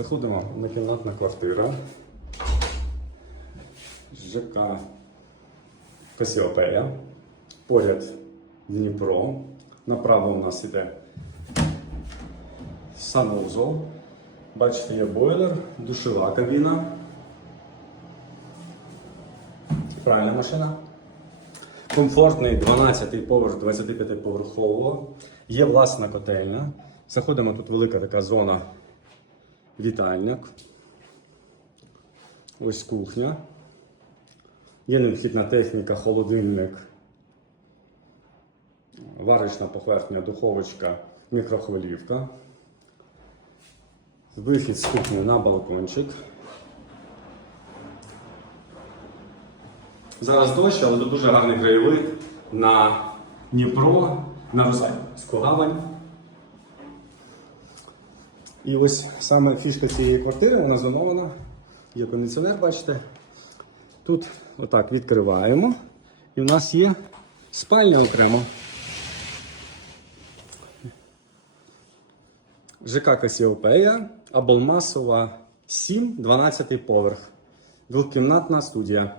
Заходимо на кімнатна квартира. ЖК Касіопея. Поряд Дніпро. Направо у нас іде санузол. Бачите, є бойлер, душова кабіна. Пральна машина. Комфортний 12-й поверх 25 поверхового. Є власна котельня. Заходимо тут велика така зона вітальник. Ось кухня. Є необхідна техніка, холодильник, варочна поверхня, духовочка, мікрохвилівка. Вихід з кухні на балкончик. Зараз дощ, але дуже гарний краєвид на Дніпро, на Русанську гавань. І ось саме фішка цієї квартири, вона зонована. Є кондиціонер, бачите. Тут отак відкриваємо. І в нас є спальня окремо. ЖК Касіопея, Аболмасова 7, 12 поверх. Двокімнатна студія.